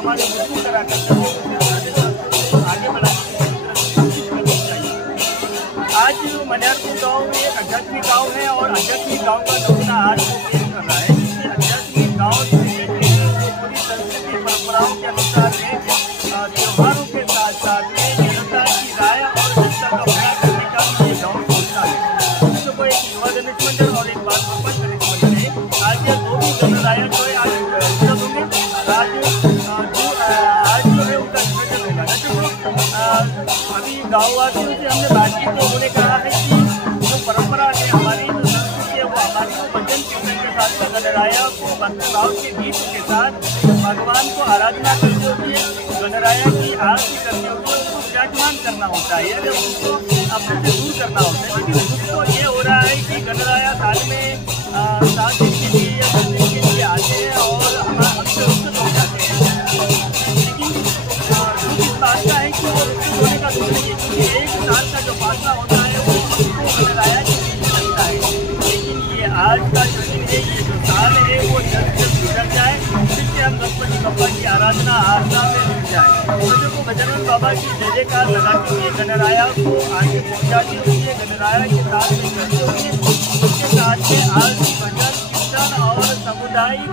हमारे मुस्लिम करा करते आगे बढ़ाने की कोशिश चाहिए। आज मनियारपुर गाँव में एक आध्यात्मिक गाँव है और आध्यात्मिक गाँव का नमूना आज पेश कर रहा है। जिससे आध्यात्मिक गाँव जो है पूरी संस्कृति परंपराओं के अनुसार है, त्योहारों के साथ साथ में जनता की राय और जनता का बड़ा करने का ये गाँव सोचता है। इसको एक युवा गणेश मंडल और एक बाल गोपाल गणेश मंडल है। आज ये दो भी जनराया जो है आज विरोध होंगे। आज जो है उनका विसर्जन होगा। अभी गाँव वासियों से हमने बात की तो उन्होंने कहा है कि जो परंपरा है हमारी, जो संस्कृति है वो हमारी भजन कीर्तन के साथ में गणराया को भक्तिभाव के गीत के साथ भगवान को आराधना करते होती है, गणराया की आरती करनी होती है, उसको विराजमान करना होता है, अगर उसको अपने से दूर करना होता है। लेकिन उसको ये हो रहा है कि गणराया साल में 7 दिन के लिए या 10 दिन के लिए आते हैं और हमसे रुखसत हो जाते हैं। लेकिन दुख इस बात का है कि वो रुखसत होने का दुख नहीं है, क्योंकि 1 साल का जो फासला होता है वो हमको गणराया के बीच में लगता है। लेकिन ये आज का जो दिन है, ये जो साल है वो जल्द से जल्द गुजर जाए, जिससे हम गणपति बप्पा की आराधना आस्था में जुट जाए। लोगों को गजानन बाबा की जय जयकार लगाते हुए गणराया को आगे पहुँचाते हुए गणराया के साथ में करते हुए उसके साथ में आरती भजन कीर्तन और सामुदायिक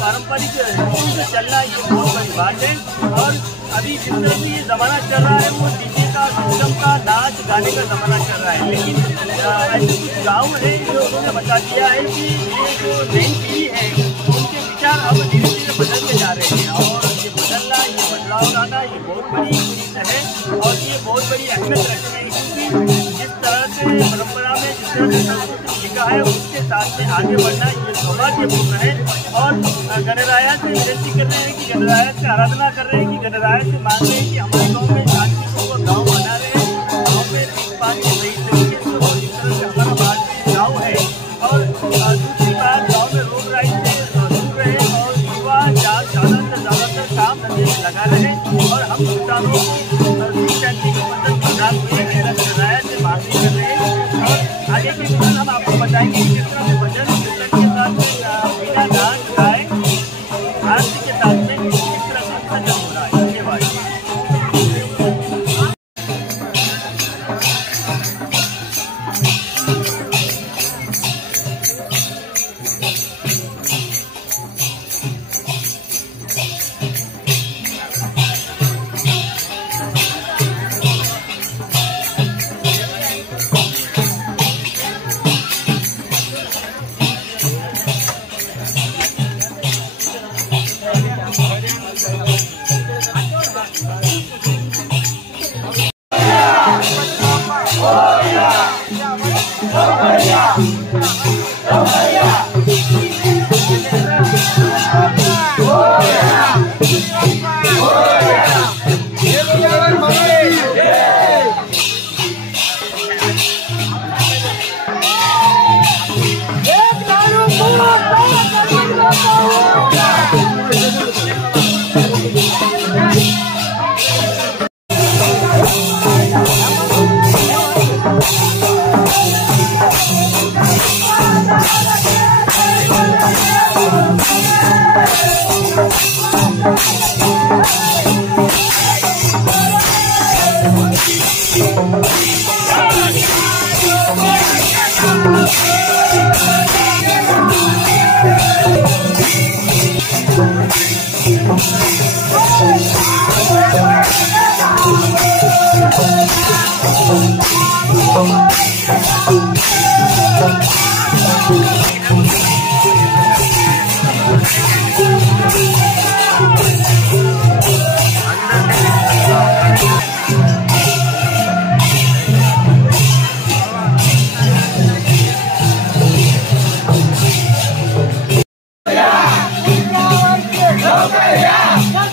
पारंपरिक रीति से चलना ये बहुत बड़ी बात है। और अभी जिस तरह से ये ज़माना चल रहा है वो डीजे का, सिस्टम का, नाच गाने का ज़माना चल रहा है। लेकिन ऐसे कुछ गाँव है जो उन्होंने बता दिया है कि ये जो नई पीढ़ी है उनके विचार अब धीरे धीरे बदलते जा रहे हैं और ये बदलना, ये बदलाव लाना ये बहुत बड़ी चीज़ है और ये बहुत बड़ी अहमियत रखते हैं, क्योंकि जिस तरह से परंपरा में जिस तरह से संस्कृति लिखा है उसके साथ में आगे बढ़ना ये सौभाग्यपूर्ण है। और गणराया से विनती कर रहे हैं कि गणराया से आराधना कर रहे हैं कि गणराया से मांग रहे हैं कि हमारे गाँव में शांतिपूर्वक गाँव बना रहे हैं, गाँव में पानी सही तरीके से और जिस तरह से हमारा भारतीय गाँव है। और दूसरी बात, गाँव में रोड राइड से दूर रहे और युवा ज़्यादातर काम धंधे में लगा रहे और हम किसानों को शांति को मदद प्रदान हुए गणराया से मांग कर रहे हैं। और आगे के दौरान हम आपको बताएंगे कि किस तरह से भजन कीर्तन के साथ में बिना नाच गाए आरती के साथ में किस तरह से विसर्जन हो रहा है। धन्यवाद। Yeah!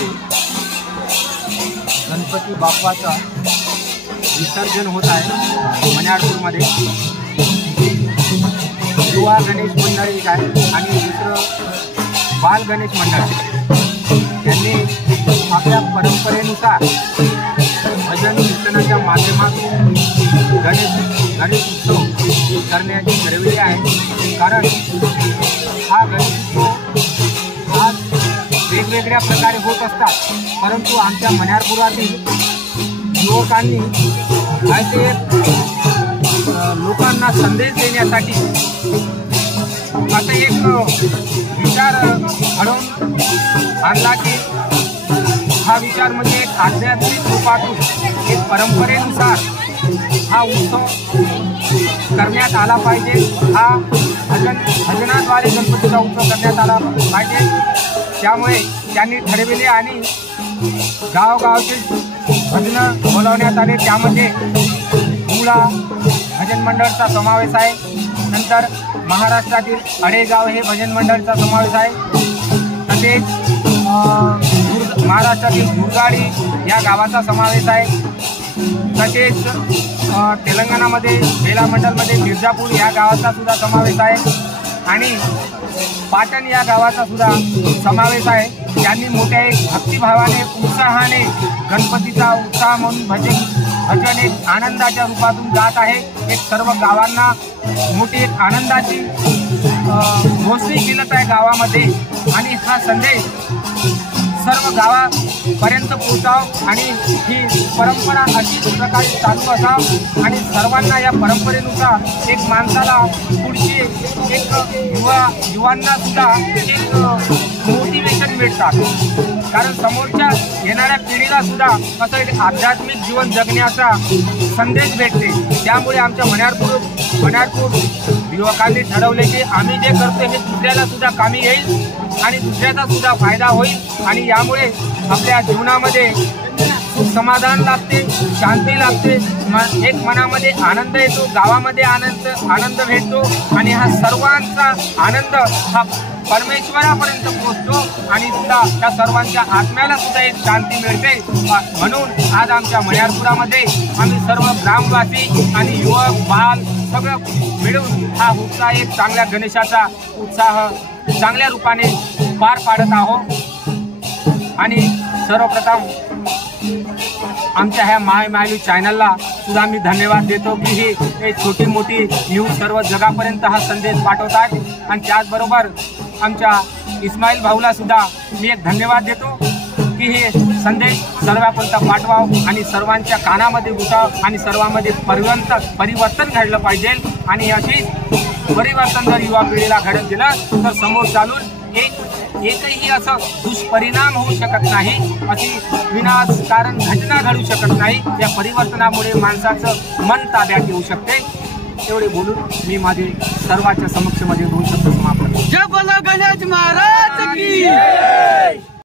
येथे गणपती बाप्पाचा विसर्जन होत आहे मण्याळपूरमध्ये। युवा गणेश मंडळ एक आहे आणि दुसरं बाल गणेश मंडळ आहे। त्यांनी आपल्या परंपरेनुसार भजन कीर्तनाच्या माध्यमातून गणेश उत्सव करण्याची ठरविली आहे। कारण हा गणेश उत्सव आज वेगवेगळ्या प्रकारे होत असतात, परंतु आमच्या मण्याळपुरातील युवकांनी असे लोकांना संदेश देण्यासाठी असा एक विचार घडवून आणला की हा विचार म्हणजे एक आध्यात्मिक रूपातून एक परंपरेनुसार हा उत्सव करण्यात आला पाहिजे। हा भजनाद्वारे गणपतीचा उत्सव करण्यात आला पाहिजे। त्यामुळे त्यांनी ठरविले आणि गावगावचे भजन बोलवण्यात आले। त्यामध्ये मुळा भजन मंडळाचा समावेश आहे, नंतर महाराष्ट्रातील अडेगाव हे भजन मंडळाचा समावेश आहे, तसेच महाराष्ट्रातील दुर्गाडी या गावाचा समावेश आहे, तसेच तेलंगणामध्ये बेला मंडलमध्ये मिर्जापूर या गावाचा सुद्धा समावेश आहे आणि पाटण या गावाचा सुद्धा समावेश आहे। त्यांनी मोठ्या एक भक्तिभावाने उत्साहाने गणपतीचा उत्साह म्हणून भजन एक आनंदाच्या रूपातून गात आहे। एक सर्व गावांना मोठी एक आनंदाची घोषणी केलं आहे गावामध्ये आणि हा संदेश सर्व गावापर्यंत पोहोचाव आणि ही परंपरा अशीच प्रकारे चालू असावं आणि सर्वांना या परंपरेनुसार एक माणसाला पुढची एक युवांना सुद्धा एक मोटिवेशन भेटतात। कारण समोरच्या येणाऱ्या पिढीला सुद्धा असं एक आध्यात्मिक जीवन जगण्याचा संदेश भेटते। त्यामुळे आमच्या मण्याळपूर युवकांनी ठरवले की आम्ही जे करतो हे दुसऱ्याला सुद्धा कामी येईल आणि दुसऱ्याचा सुद्धा फायदा होईल आणि यामुळे आपल्या जीवनामध्ये समाधान लाभते, शांती लाभते, एक मनामध्ये आनंद येतो, गावामध्ये आनंद भेटतो आणि हा सर्वांचा आनंद हा परमेश्वरापर्यंत पोहोचतो आणि सुद्धा त्या सर्वांच्या आत्म्याला सुद्धा एक शांती मिळते। म्हणून आज आमच्या मण्याळपुरामध्ये आम्ही सर्व ग्रामवासी आणि युवक बाल सगळं मिळून हा उत्साह एक चांगल्या गणेशाचा उत्साह चांगल्या रूपाने पार पाडत आहोत। आणि सर्वप्रथम आमच्या ह्या मायमायली चॅनलला सुद्धा मी धन्यवाद देतो की ही एक छोटी मोठी न्यूज सर्व जगापर्यंत हा संदेश पाठवतात आणि त्याचबरोबर आमच्या इस्माईल भाऊला सुद्धा मी एक धन्यवाद देतो की हे संदेश सर्वांपर्यंत पाठवावं आणि सर्वांच्या कानामध्ये घुसावं आणि सर्वांमध्ये परिवर्तन घडलं पाहिजे आणि अशी परिवर्तन जर युवा पिढीला घडत गेलं तर समोर चालून एकही असं दुष्परिणाम होऊ शकत नाही, अशी विनाशकारण घटना घडू शकत नाही। या परिवर्तनामुळे माणसाचं मन ताब्यात येऊ शकते। एवढे बोलून मी माझे सर्वांच्या समक्षमध्ये 2 शब्द समाप्त करतो। जय बोलो गणेश महाराज की।